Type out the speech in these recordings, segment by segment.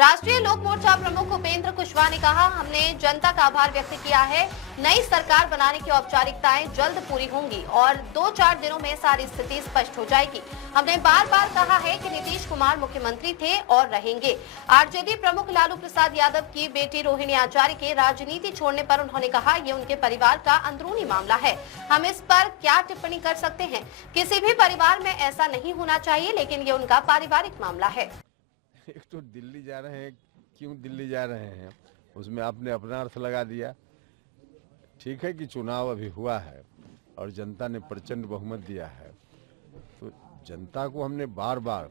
राष्ट्रीय लोक मोर्चा प्रमुख उपेंद्र कुशवाहा ने कहा, हमने जनता का आभार व्यक्त किया है। नई सरकार बनाने की औपचारिकताएं जल्द पूरी होंगी और 2-4 दिनों में सारी स्थिति स्पष्ट हो जाएगी। हमने बार बार कहा है कि नीतीश कुमार मुख्यमंत्री थे और रहेंगे। आरजेडी प्रमुख लालू प्रसाद यादव की बेटी रोहिणी आचार्य के राजनीति छोड़ने पर उन्होंने कहा, ये उनके परिवार का अंदरूनी मामला है। हम इस पर क्या टिप्पणी कर सकते हैं? किसी भी परिवार में ऐसा नहीं होना चाहिए, लेकिन ये उनका पारिवारिक मामला है। एक तो दिल्ली जा रहे हैं, क्यों दिल्ली जा रहे हैं उसमें आपने अपना अर्थ लगा दिया। ठीक है कि चुनाव अभी हुआ है और जनता ने प्रचंड बहुमत दिया है, तो जनता को हमने बार बार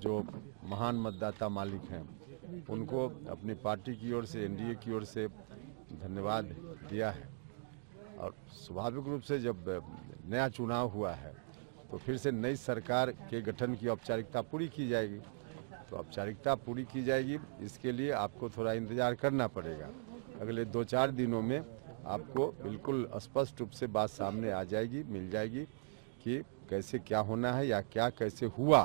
जो महान मतदाता मालिक हैं उनको अपनी पार्टी की ओर से, एनडीए की ओर से धन्यवाद दिया है। और स्वाभाविक रूप से जब नया चुनाव हुआ है तो फिर से नई सरकार के गठन की औपचारिकता पूरी की जाएगी। तो औपचारिकता पूरी की जाएगी, इसके लिए आपको थोड़ा इंतजार करना पड़ेगा। अगले 2-4 दिनों में आपको बिल्कुल स्पष्ट रूप से बात सामने आ जाएगी, मिल जाएगी कि कैसे क्या होना है या क्या कैसे हुआ।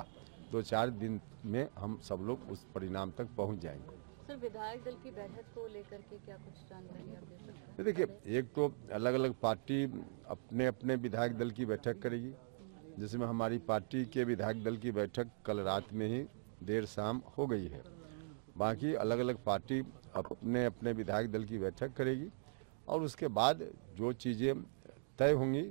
2-4 दिन में हम सब लोग उस परिणाम तक पहुंच जाएंगे। सर, विधायक दल की बैठक को लेकर के क्या कुछ जानकारी आप दे सकते हैं? देखिए, एक तो अलग अलग पार्टी अपने अपने विधायक दल की बैठक करेगी, जिसमें हमारी पार्टी के विधायक दल की बैठक कल रात में ही देर शाम हो गई है। बाकी अलग अलग पार्टी अपने अपने विधायक दल की बैठक करेगी और उसके बाद जो चीज़ें तय होंगी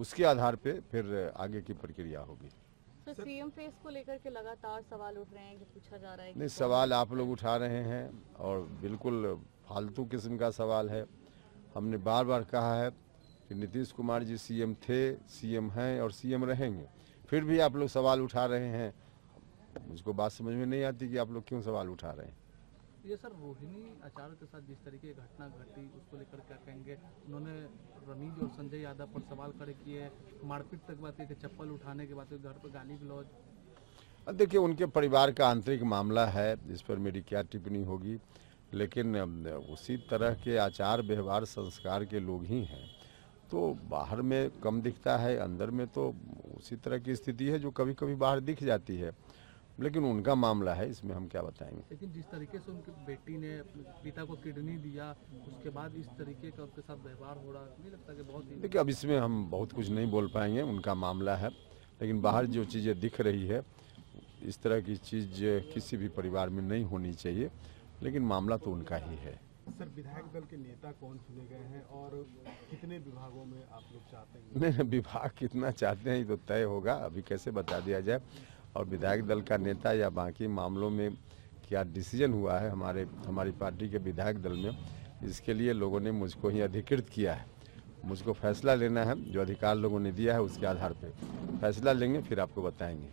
उसके आधार पे फिर आगे की प्रक्रिया होगी। सर, सीएम फेस को लेकर के लगातार सवाल उठ रहे हैं कि पूछा जा रहा है। नहीं, सवाल आप लोग उठा रहे हैं और बिल्कुल फालतू किस्म का सवाल है। हमने बार बार कहा है कि नीतीश कुमार जी सीएम थे, सीएम हैं और सीएम रहेंगे, फिर भी आप लोग सवाल उठा रहे हैं। मुझको बात समझ में नहीं आती कि आप लोग क्यों सवाल उठा रहे हैं। ये सर, रोहिणी आचार्य के साथ जिस तरीके की घटना घटी उसको लेकर क्या कहेंगे? उन्होंने रमीज और संजय यादव पर सवाल खड़े किए, मारपीट तक बात की, चप्पल उठाने के बाद घर पर गाली गलौज। देखिए, उनके परिवार का आंतरिक मामला है, इस पर मेरी क्या टिप्पणी होगी, लेकिन उसी तरह के आचार व्यवहार संस्कार के लोग ही हैं। तो बाहर में कम दिखता है, अंदर में तो उसी तरह की स्थिति है जो कभी कभी बाहर दिख जाती है, लेकिन उनका मामला है, इसमें हम क्या बताएंगे। लेकिन जिस तरीके से उनकी बेटी ने अपने पिता को किडनी दिया, उसके बाद इस तरीके का उनके साथ व्यवहार हो रहा, नहीं लगता कि बहुत ही? देखिए, अब इसमें हम बहुत कुछ नहीं बोल पाएंगे, उनका मामला है, लेकिन बाहर जो चीज़ें दिख रही है इस तरह की चीज़ किसी भी परिवार में नहीं होनी चाहिए, लेकिन मामला तो उनका ही है। सर, विधायक दल के नेता कौन चुने गए हैं और कितने विभागों में आप लोग चाहते हैं? नहीं, विभाग कितना चाहते हैं ये तो तय होगा, अभी कैसे बता दिया जाए। और विधायक दल का नेता या बाकी मामलों में क्या डिसीजन हुआ है हमारी पार्टी के विधायक दल में, इसके लिए लोगों ने मुझको ही अधिकृत किया है। मुझको फैसला लेना है, जो अधिकार लोगों ने दिया है उसके आधार पर फैसला लेंगे, फिर आपको बताएंगे।